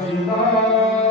ਜਿਨਾ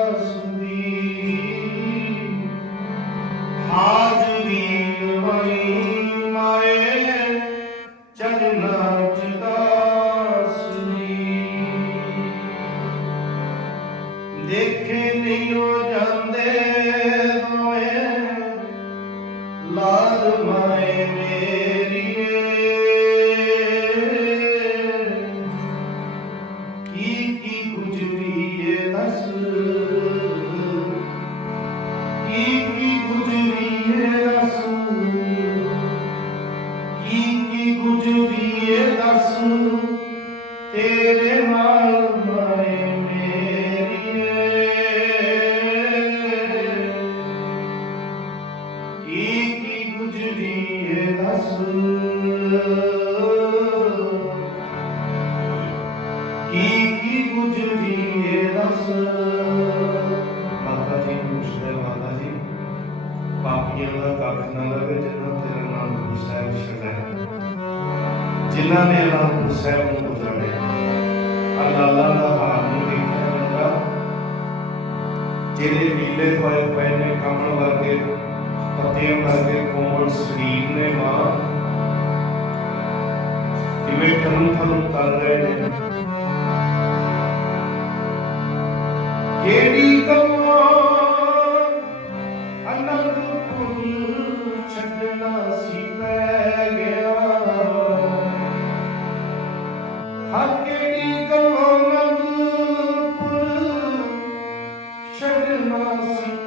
ਕੀ ਕੀ ਗੁਜਰੀ ਏ ਦੱਸ ਮਾਤਾ ਜੀ ਨੂੰ ਪੁੱਛਦੇ, ਮਾਤਾ ਜੀ, ਪਾਪੀਆਂ ਦਾ ਕੱਖ ਨਾ ਲਵੇ, ਜਿੰਨਾ ਤੇਰਾ ਨਾਮ ਗੁਰੂ ਸਾਹਿਬ ਛੜਿਆ ਜਿਨ੍ਹਾਂ ਨੇ ਅਨੰਦਪੁਰ ਸਾਹਿਬ ਨੂੰ ਗੁਜ਼ਾਰਿਆ ਅੱਲਾਹ ਦਾ ਹਾਲ ਨਹੀਂ ਵੇਖਿਆ ਬੰਦਾ ਜਿਹੜੇ ਨੀਲੇ ਹੋਏ ਪਏ ਨੇ ਕਮਲ ਵਰਗੇ, ਪੱਤਿਆਂ ਵਰਗੇ, ਕੋਮਲ ਸਰੀਰ ਨੇ ਮਾਂ। ਕਿਵੇਂ ਕਰਮ ਫਲਮ ਕਰ ਰਹੇ ਨੇ। ਕਿਹੜੀ ਕਮਾਂ ਅਨੰਦਪੁਰ ਛੱਡਣਾ ਸੀ ਪੈ ਗਿਆ। ਹੱਕੜੀ ਗੋਨੰਦਪੁਰ ਛੱਡਣਾ ਸੀ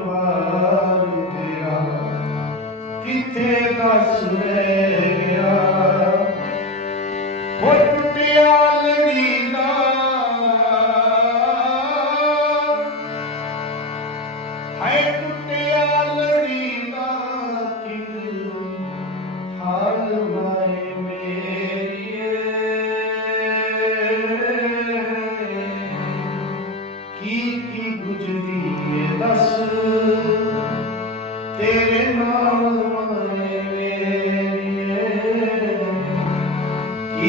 ਬਾਕੀ ਤੇਰਾ। ਕਿੱਥੇ ਦੱਸ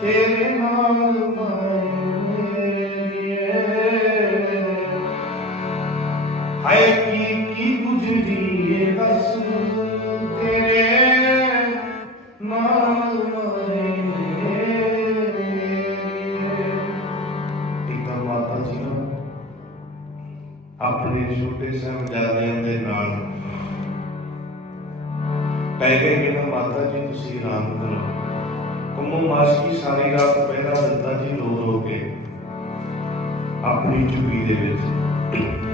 ਤੇਰੇ ਨਾਲ ਮਾਏ ਮੇਰੀਏ ਹਾਏ ਆਪਣੇ ਛੋਟੇ ਸਾਹਿਬਜ਼ਾਦਿਆਂ ਦੇ ਨਾਲ। ਪੈ ਗਏ ਕਿ ਮਾਤਾ ਜੀ, ਤੁਸੀਂ ਆਰਾਮ ਕਰੋ। ਕੰਮੋ ਮਾਸ ਸਾਰੀ ਰਾਤ ਪਹਿਲਾਂ ਦਿੱਤਾ ਜੀ ਰੋ ਰੋ ਕੇ। ਆਪਣੀ ਚੁੱਪੀ ਦੇ ਵਿੱਚ।